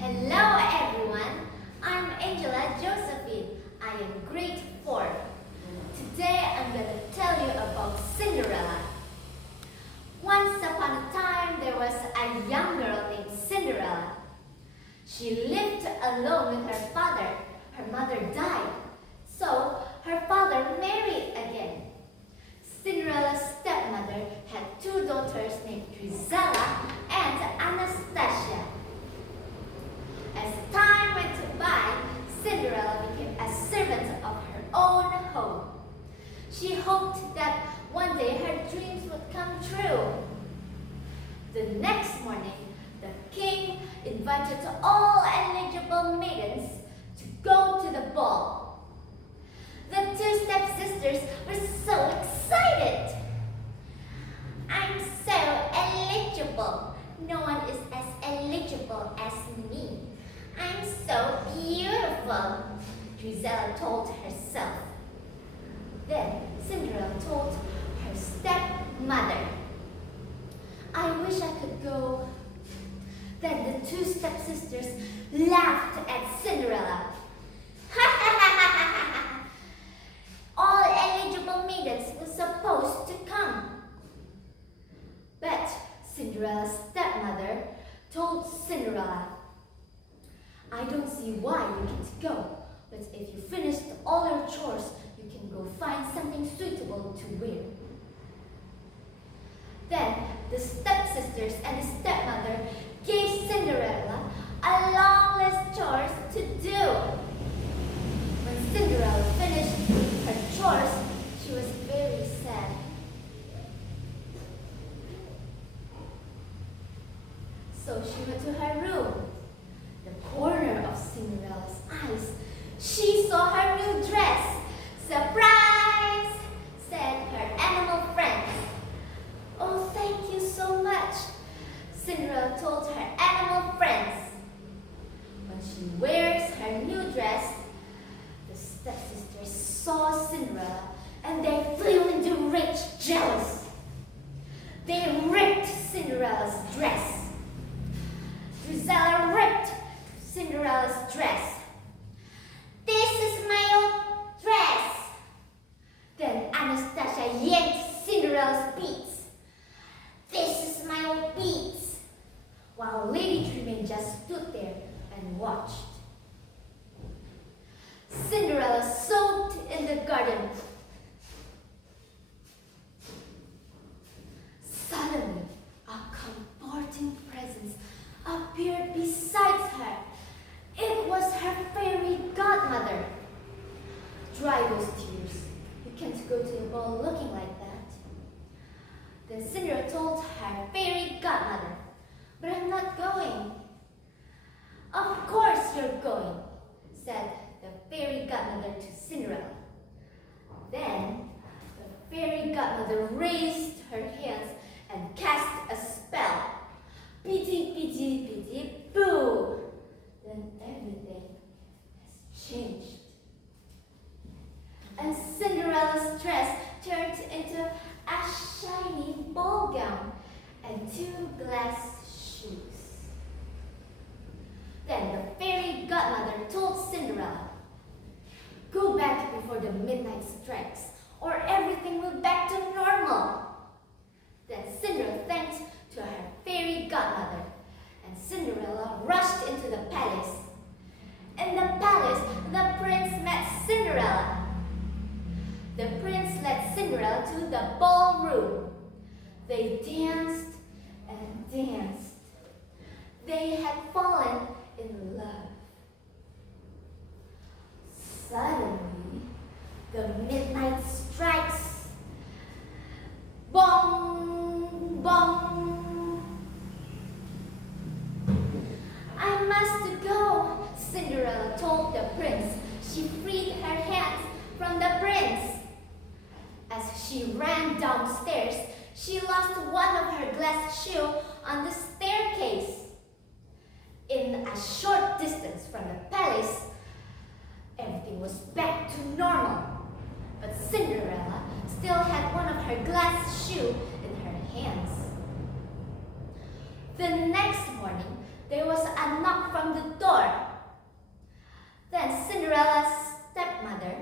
Hello everyone, I'm Angela Josephine. I am grade 4. Today I'm going to tell you about Cinderella. Once upon a time there was a young girl named Cinderella. She lived alone with her father. Her mother died, so her father married again. Cinderella's stepmother had 2 daughters named Drizella and Anastasia. As time went by, Cinderella became a servant of her own home. She hoped that one day her dreams would come true. The next morning, the king invited all eligible maidens to go to the ball. The 2 stepsisters were so excited. I'm so eligible. No one is as eligible as me. I'm so beautiful, Drizella told herself. Then Cinderella told her stepmother, I wish I could go. Then the 2 stepsisters laughed at Cinderella. All eligible maidens were supposed to come. But Cinderella's stepmother told Cinderella, I don't see why you can't go, but if you finished all your chores, you can go find something suitable to wear. Then the stepsisters and the stepmother gave Cinderella a long list of chores to do. When Cinderella finished her chores, she was very sad. So she went to her room. The corner of Cinderella's eyes, she saw her new dress. Surprise! Said her animal friends. Oh, thank you so much, Cinderella told her animal friends. When she wears her new dress, the stepsisters saw Cinderella and they flew into rage, jealous. They ripped Cinderella's dress. Drizella ripped Cinderella's dress. This is my old dress. Then Anastasia yanked Cinderella's beads. This is my old beads. While Lady Tremaine just stood there and watched. Cinderella soaked in the garden. Suddenly, a comforting presence appeared beside her. It was her fairy godmother. Dry those tears. You can't go to the ball looking like that. Then Cinderella told her fairy godmother, but I'm not going. Of course you're going, said the fairy godmother to Cinderella. Then the fairy godmother raised her hands and cast a spell. Pity, pity, pity, boo! Then everything has changed. And Cinderella's dress turned into a shiny ball gown and 2 glass shoes. Then the fairy godmother told Cinderella, go back before the midnight strikes, or everything will back to normal. Then Cinderella thanked to her fairy godmother, and Cinderella rushed into the palace. In the palace, the prince met Cinderella. The prince led Cinderella to the ballroom. They danced and danced. They had fallen in love. Suddenly, the midnight strikes. Bong, bong. I must go, Cinderella told the prince. She freed her hands from the prince. As she ran downstairs, she lost one of her glass shoes on the staircase. In a short distance from the palace, everything was back to normal. But Cinderella still had one of her glass shoes in her hands. The next morning, there was a knock from the door. Then Cinderella's stepmother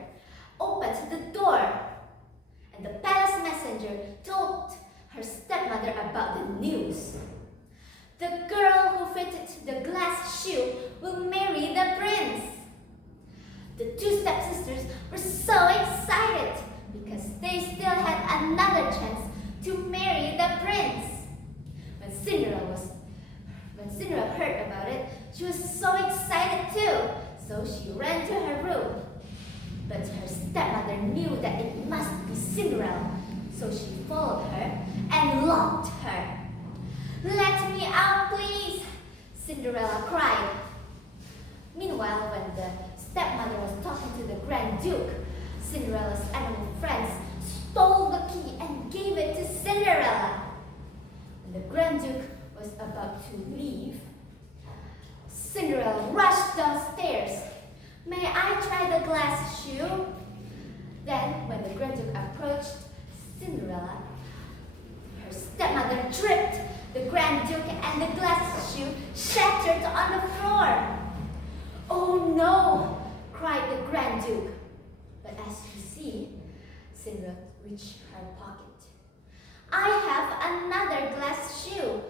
opened the door, and the palace messenger told her stepmother about the news. The girl who fitted the glass shoe will marry the prince. The two stepsisters were so excited because they still had another chance to marry the prince. When Cinderella heard about it, she was so excited too, so she ran to her room. But her stepmother knew that it must be Cinderella, so she followed her and locked her. "Let me out, please!" Cinderella cried. Meanwhile, when the stepmother was talking to the Grand Duke, Cinderella's animal friends stole the key and gave it to Cinderella. When the Grand Duke was about to leave, Cinderella rushed downstairs. "May I try the glass shoe?" Then, when the Grand Duke approached Cinderella, her stepmother tripped the Grand Duke and the glass shoe shattered on the floor. "Oh no!" cried the Grand Duke. But as you see, Cinderella reached her pocket. "I have another glass shoe."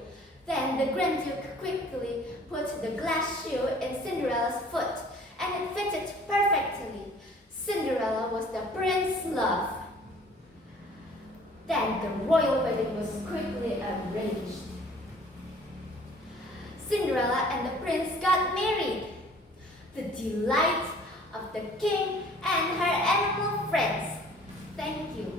Then the Grand Duke quickly put the glass shoe in Cinderella's foot, and it fitted perfectly. Cinderella was the prince's love. Then the royal wedding was quickly arranged. Cinderella and the prince got married. The delight of the king and her animal friends. Thank you.